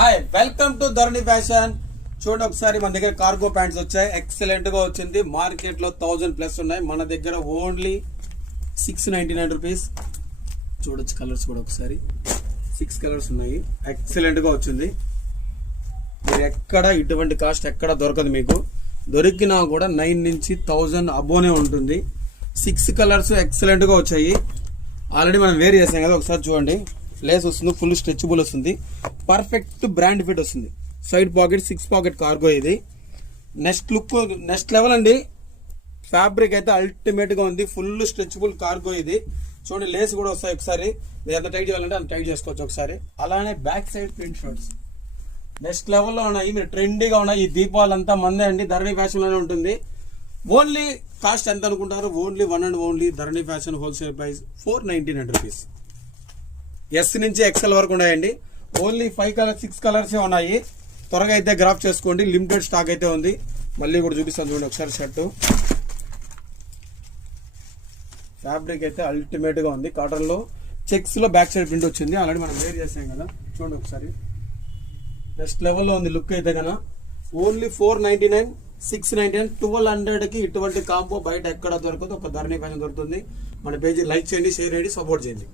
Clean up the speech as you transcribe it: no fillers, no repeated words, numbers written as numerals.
Hi welcome to Dharani fashion. చూడండి ఒకసారి మన దగ్గర కార్గో ప్యాంట్స్ వచ్చాయి. ఎక్సలెంట్ గా వచ్చింది. మార్కెట్ లో 1000+ ఉన్నాయి. మన దగ్గర ఓన్లీ 699 రూపీస్. చూడొచ్చు కలర్స్ కూడా ఒకసారి 6 కలర్స్ ఉన్నాయి. ఎక్సలెంట్ గా వచ్చింది. మీరు ఎక్కడ ఇటువంటి కాస్ట్ ఎక్కడ దొరకదు. మీకు దొరికినా కూడా 9 నుంచి 1000 అబోనే ఉంటుంది. 6 కలర్స్ ఎక్సలెంట్ గా వచ్చాయి. ఆల్రెడీ మనం వేర్ చేసాం కదా, ఒకసారి చూడండి. లేస్ వస్తుంది, ఫుల్ స్ట్రెచబుల్ వస్తుంది, పర్ఫెక్ట్ బ్రాండ్ ఫిట్ వస్తుంది. Side pocket 6 pocket cargo. ఇది నెక్స్ట్ లుక్ నెక్స్ట్ లెవెల్ అండి. ఫ్యాబ్రిక్ అయితే అల్టిమేట్ గా ఉంది. Full stretchable cargo. ఇది చూడండి, లేస్ కూడా వస్తాయి. ఒకసారి మీరు ఎంత టైట్ చేయాలంటే అంత టైట్ చేసుకోవచ్చు ఒకసారి. అలానే back side print shirts next లెవెల్లో ఉన్నాయి. మీరు ట్రెండీగా ఉన్నాయి. ఈ దీపావళి అంతా మందే అండి. ధరణి ఫ్యాషన్ లోనే ఉంటుంది. ఓన్లీ కాస్ట్ ఎంత అనుకుంటారు? Only one and only Dharani fashion wholesale price 499 rupees. S నుంచి ఎక్సెల్ వరకు ఉన్నాయండి. ఓన్లీ 6 కలర్స్ ఉన్నాయి. త్వరగా అయితే గ్రాఫ్ చేసుకోండి. లిమిటెడ్ స్టాక్ అయితే ఉంది. మళ్ళీ కూడా చూపిస్తాను చూడండి ఒకసారి. షర్టు ఫ్యాబ్రిక్ అయితే అల్టిమేట్ గా ఉంది. కాటన్ లో చెక్స్ లో బ్యాక్ సైడ్ ప్రింట్ వచ్చింది. ఆల్రెడీ మనం వేర్ చేసాం కదా, చూడండి ఒకసారి. నెక్స్ట్ లెవెల్లో ఉంది లుక్ అయితే కదా. ఓన్లీ 499, 699, 1200 కి ఇటువంటి కాంబో బయట ఎక్కడ దొరకదు. ఒక ధరణి ఫ్యాషన్ దొరుకుతుంది. మన పేజీ లైక్ చేయండి, షేర్ చేయండి, సపోర్ట్ చేయండి.